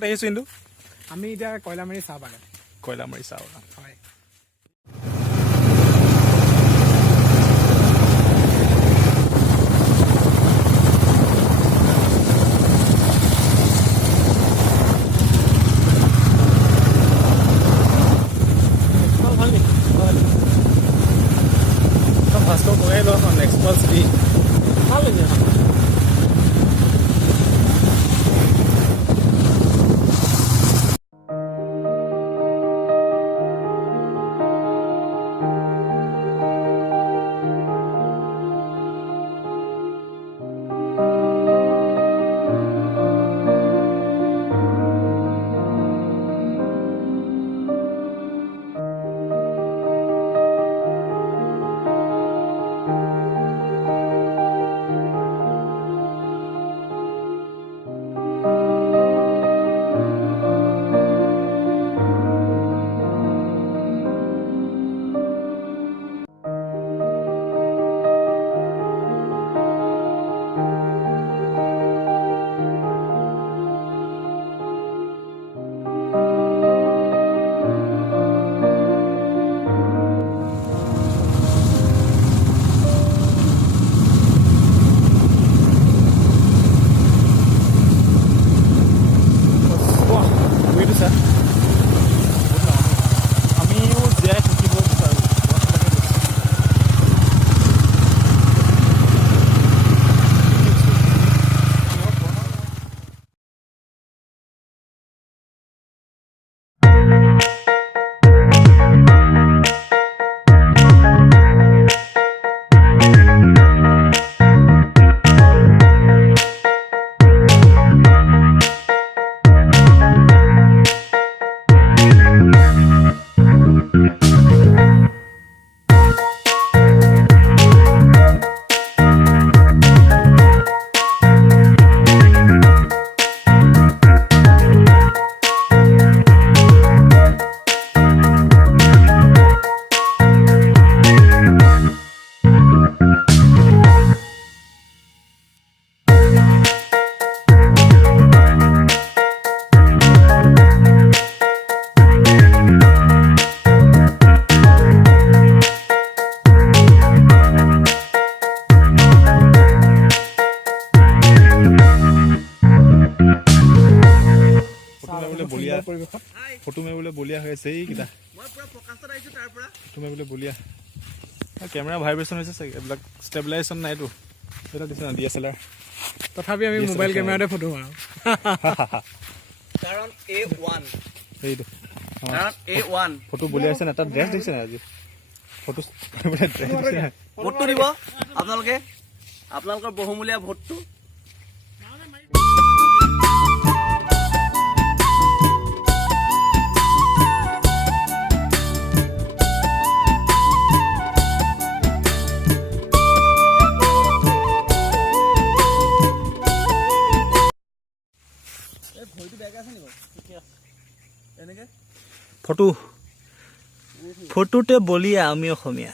ক'ত আহিছোঁ কিন্তু আমি এতিয়া কয়লামাৰী চাহ বাগান কয়লামাৰী চাহ বাগান হয় ফাৰ্ষ্টত বগাই লোৱা এখন এক্সপাল্ছ দি ভাল লাগিছে আমিও জীয়াই থাকিব বিচাৰোঁ ফটো মাৰিবলৈ বলিয়া হৈ আছে এইকেইটা ফটো মাৰিবলৈ বলিয়া কেমেৰা ভাইব্ৰেশ্যন হৈছে চাগে এইবিলাক ষ্টেবিলাইজেশ্যন নাইতো এটা দিছে না DSLR তথাপি আমি মোবাইল কেমেৰাতে ফটো মাৰোঁ কাৰণ A1 সেইটো কাৰণ A1 ফটো বলিয়া আছে না তাত ড্ৰেছ দিছে না আজি ফটো মাৰিবলৈ ড্ৰেছ দিছে ভোটটো দিব আপোনালোকৰ বহুমূলীয়া ভোটটো ফটোতে বলিয়া আমি অসমীয়া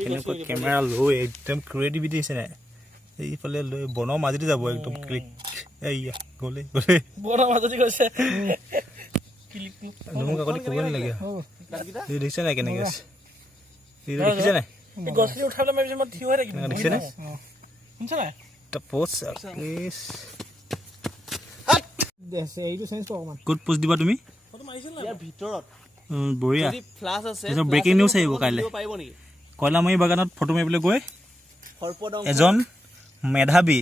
কেনেকুৱা কেমেৰা লৈ একদম ক্ৰিয়েটিভিটি আছে নাই এইফালে লৈ বনৰ মাজেদি যাব একদম ক্লিক এইয়া গ'লে বনৰ মাজেদি গৈছে মোক আগতে ক'ব নালাগে এই দেখিছে নাই কেনেকৈ আছে দেখিছে নাই গছলি উঠাবলৈ মাৰিছে মই থিয় হৈ থাকিম দেখিছে নাই শুনিছ নাই পোষ্ট প্লিজ এইটো চেঞ্জ কৰ অকণমান ক'ত পোষ্ট দিবা তুমি ইয়াৰ ভিতৰত বঢ়িয়া যদি ফ্লাছ আছে ব্ৰেকিং নিউজ আহিব কাইলৈ পাৰিব নেকি কয়লামাৰী বাগানত ফটো মাৰিবলৈ গৈ সৰ্পদংশ এজন মেধাৱী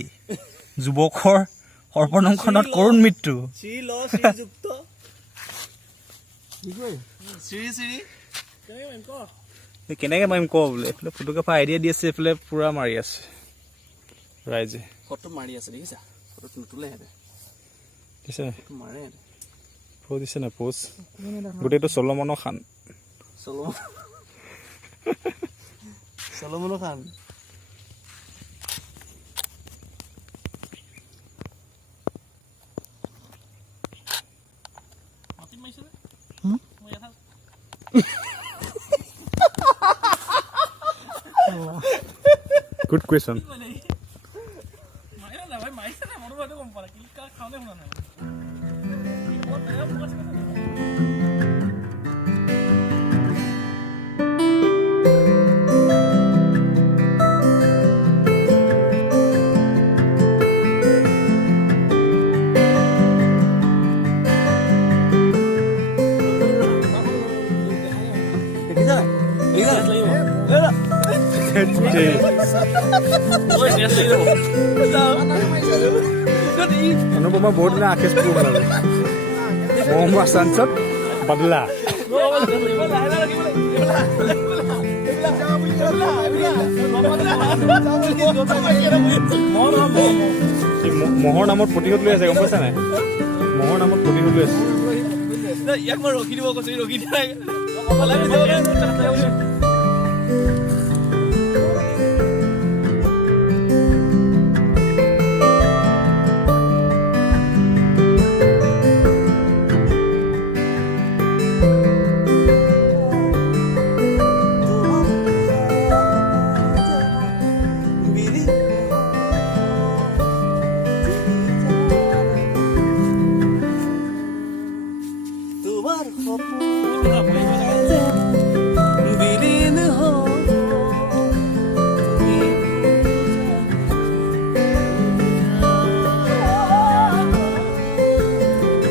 যুৱকৰ সৰ্পদংশনত কৰুণ মৃত্যু শ্ৰীযুক্ত শ্ৰী কেনেকৈ মাৰিম ক বোলে এইফালে ফটোগ্ৰাফাৰ আইডিয়া দি আছে এইফালে পূৰা মাৰি আছে ৰাইজে ফটো মাৰি আছে দেখিছা ফটো নুতুলে হেঁতে দিছে মাৰে ফটো দিছে না পোষ্ট গোটেইটো চলমনৰ খান চলমনৰ খান Good question. দেখিছা দেখিছা অনুপমা বহুত দিনা আখেজ পুৰ বনালে মহম্মদ চাঞ্চত বাদলা মহৰ নামত প্ৰতিশোধ লৈ আছে গম পাইছা নাই মহৰ নামত প্ৰতিশোধ লৈ আছে ইয়াক মই ৰখি দিব কৈছো ৰখি দিয়া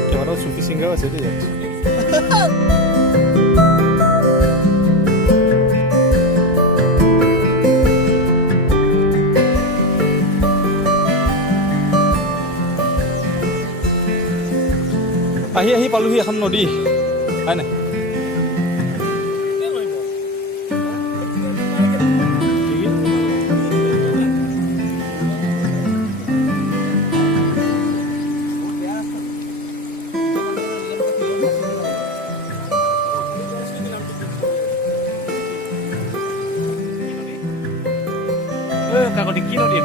কেইবাটাও চুফি ছিংগাৰো আছে দেই ইয়াত আহি আহি পালোহি এখন নদী হয় নাই কাকতি কি নদী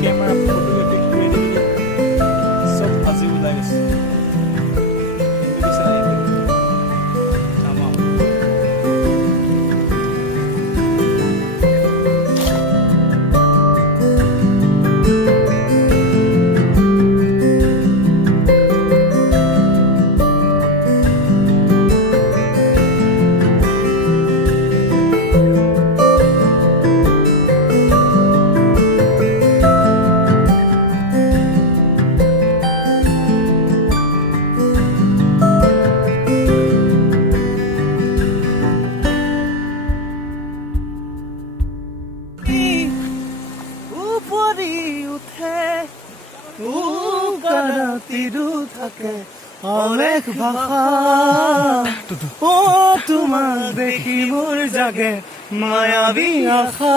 কেমেৰা ফটোগ্ৰাফি চব আজি ওলাই গৈছে অনেক ভাষা ও তোমার দেখি মোর জাগে মায়াবী আশা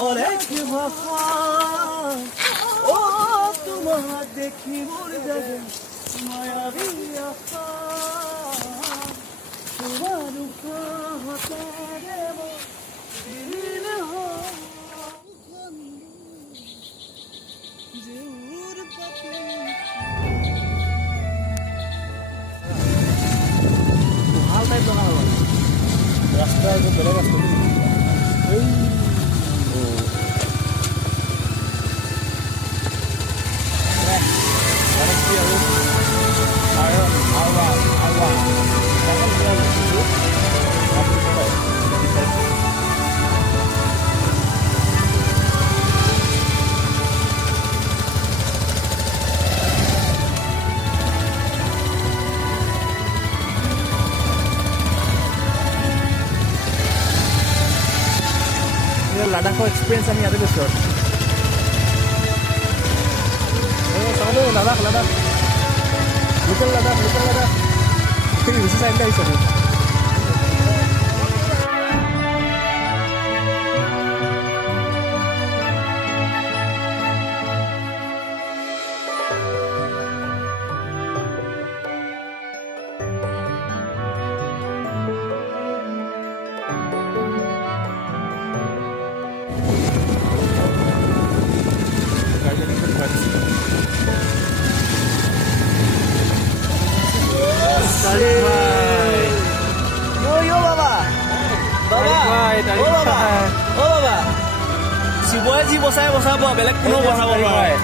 অনেক ভাষা ও তোমার দেখি মোর জাগে মায়াবী আশা তোমার হাতে দেব দিল জোর পাতে ভাল টাইপ বনা হল রাস্তা বেলেগ রাস্তা লাডাখৰ এক্সপিৰিয়েঞ্চ আমি ইয়াতে লৈছোঁ আৰু চাব লাডাখ লোকেল লাডাখ বেছি চাইডলৈ আহিছে আৰু শিৱই যি বচাই বচাব বেলেগ কোনো বচাব নোৱাৰে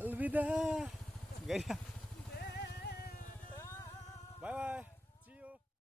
अलविदा